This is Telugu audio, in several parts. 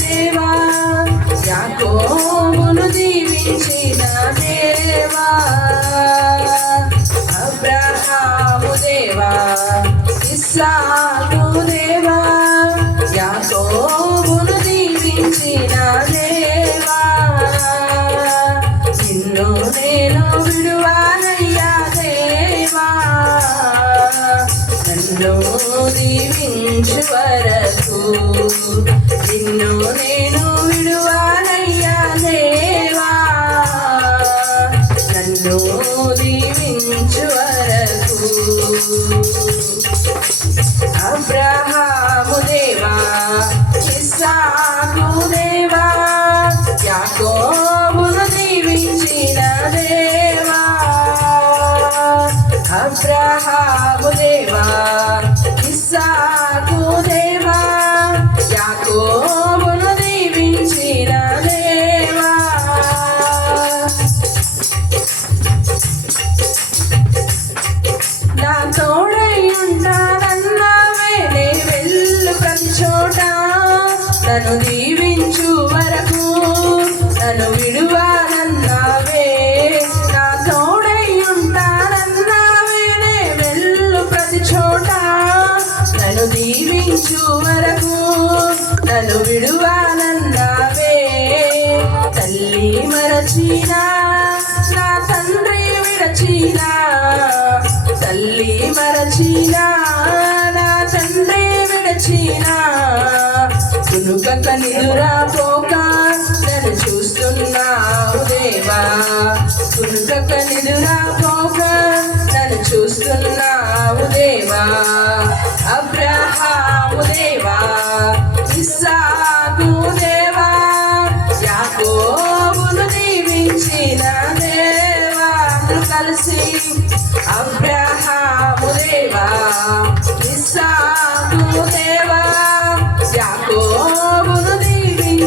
దేవా యాకోబును దీవించిన దేవా. అబ్రహాము దేవా ఇస్సాకు నిన్ను దీవించు వరకు నిన్ను నేను విడువానయ్యా. నన్ను వరకు నన్ను విడువానన్నావే. నా తోడై ఉంటానన్నావే. నే వెళ్ళు ప్రతి చోట. నన్ను దీవించు వరకు నన్ను విడువ కునుకక నిదురా పోక నన్ను చూస్తున్నావు దేవా. కునుకక నిదురా పోక నన్ను చూస్తున్నావు దేవా. అబ్రహాము దేవా ఇస్సాకు దేవా. యాకోబును దీవించిన దేవా అందరూ కలిసి అబ్రహాము దేవా ఇస్సాకు దేవా. యాకో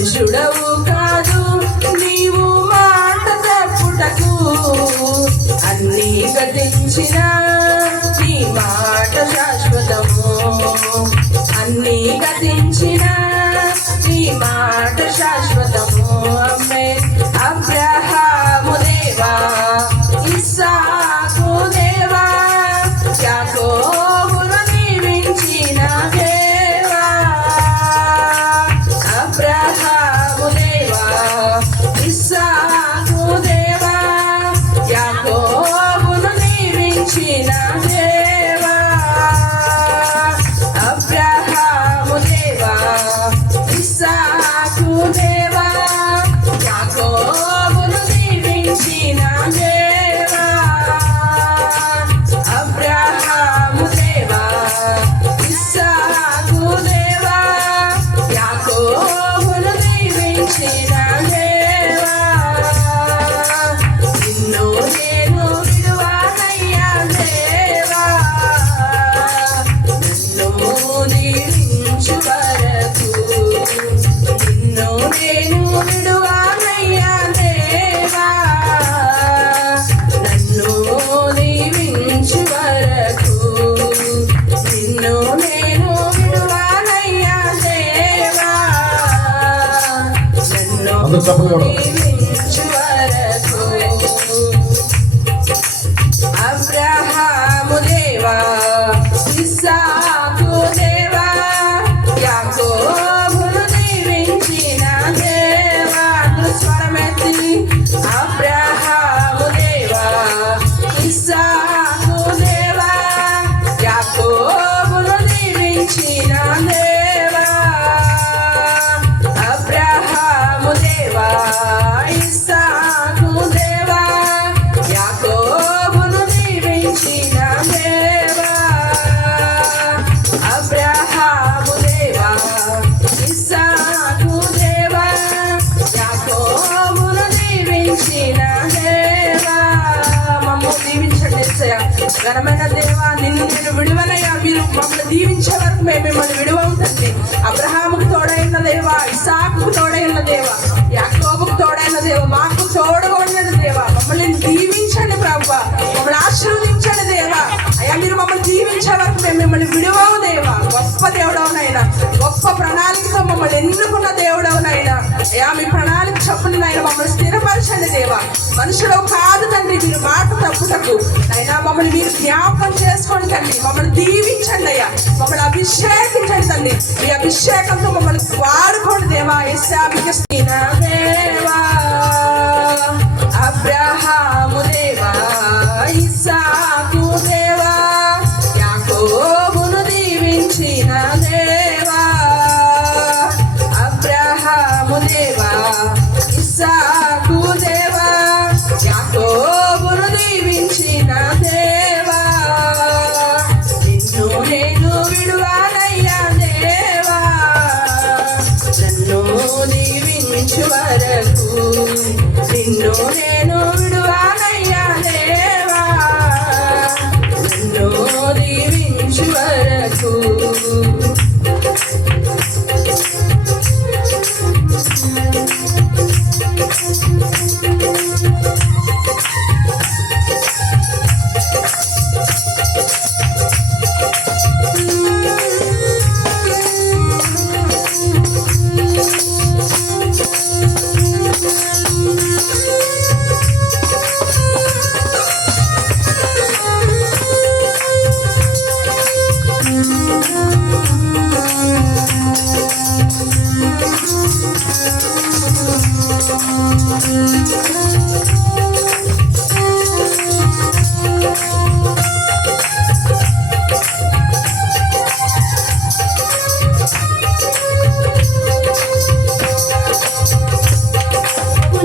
మనుషుడవు కాదు నీవు మాట తప్పుటకు అన్నీ గతించిన నీ మాట శాశ్వతము. అన్నీ గతించిన నీ మాట శాశ్వతము. అమ్మే అందరూ నిన్ను మీరు మమ్మల్ని దీవించే వరకు మేము మిమ్మల్ని విడువం తండ్రి. అబ్రహాముకు తోడైన దేవా ఇసాకుకు తోడైన దేవా యాకోబుకు తోడైన దేవా మాకు తోడగొడిన దేవ. దేవా మమ్మల్ని దీవించండి ప్రభు. మమ్మల్ని ఆశీర్వదించండి దేవా. అయ్యా మీరు మమ్మల్ని దీవించే వరకు మేము మిమ్మల్ని విడువవు దేవా. గొప్ప దేవుడవునైనా గొప్ప ప్రణాళికతో మమ్మల్ని ఎన్నుకున్న దేవుడవునైనా అయ్యా మీ ప్రణాళిక చొప్పున ఆయన మమ్మల్ని స్థిరపరచండి దేవా. మనుషులు కాదు తండ్రి మమ్మల్ని మీరు జ్ఞాపకం చేసుకోండి తండ్రి మమ్మల్ని దీవించండి అయ్యా. మమ్మల్ని అభిషేకించండి తండ్రి మీ అభిషేకంతో మమ్మల్ని వాడుకోండి దేవా. ఇస్లామిక దేవా. అబ్రహాము దేవా. ఇస్సాకు దేవా. యాకోబును దీవించిన దేవా. అబ్రహాము దేవా. ఇస్సాకు నిన్ను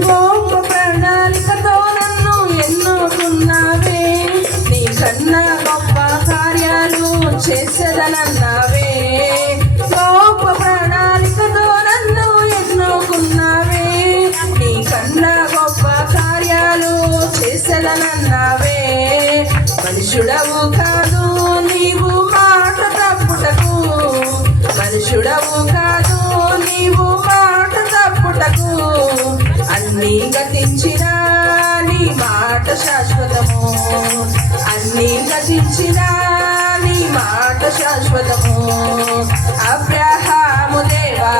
గొప్ప ప్రణాళికతో నన్ను ఎన్నుకున్నావే. నీ కన్నా గొప్ప కార్యాలు చేసేదనన్నావే. గొప్ప ప్రణాళికతో నన్ను ఎన్నుకున్నావే. నీ కన్నా గొప్ప కార్యాలు చేసేదనన్నావే. మనుషుడవు కాదు నీవు మాట తప్పుటకు. మనుషుడవు కాదు అన్నీ గతించిన నీ మాట శాశ్వతము. అన్ని గతించిన నీ మాట శాశ్వతము. అబ్రహాము దేవా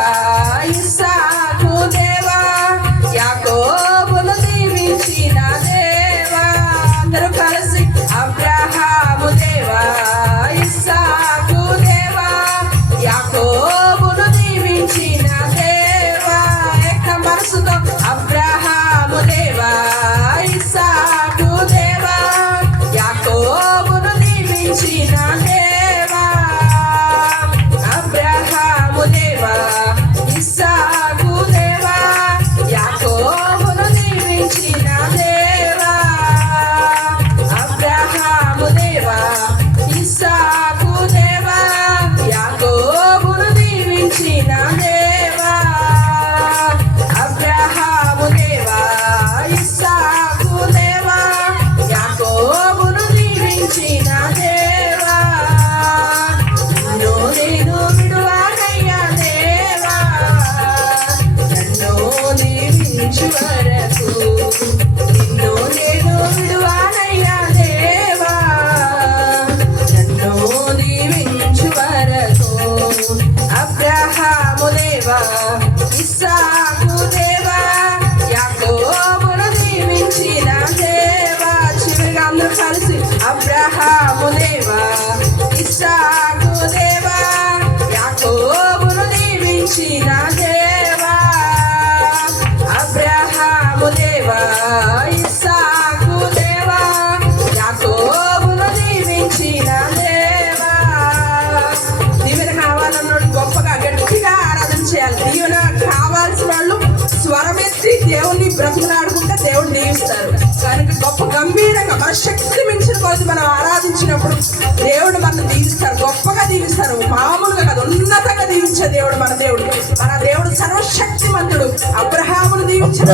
మన శక్తిని మించిన కోసం మనం ఆరాధించినప్పుడు దేవుడు మనం దీవిస్తారు. గొప్పగా దీవిస్తారు. మామూలుగా కాదు ఉన్నతంగా దీవించే దేవుడు మన దేవుడు. మన దేవుడు సర్వశక్తిమంతుడు. అబ్రహామును దీవించారు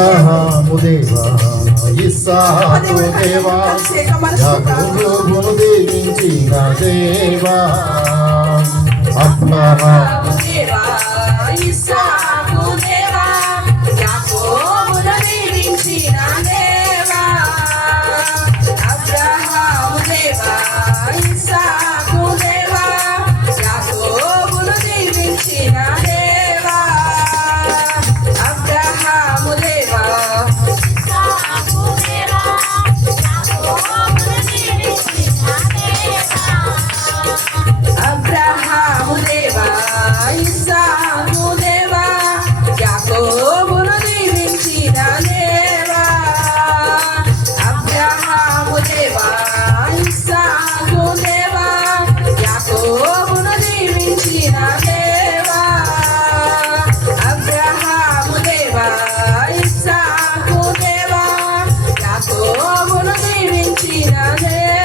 దేవా అబ్రహాము ఓమును దీవించి రాజయ్య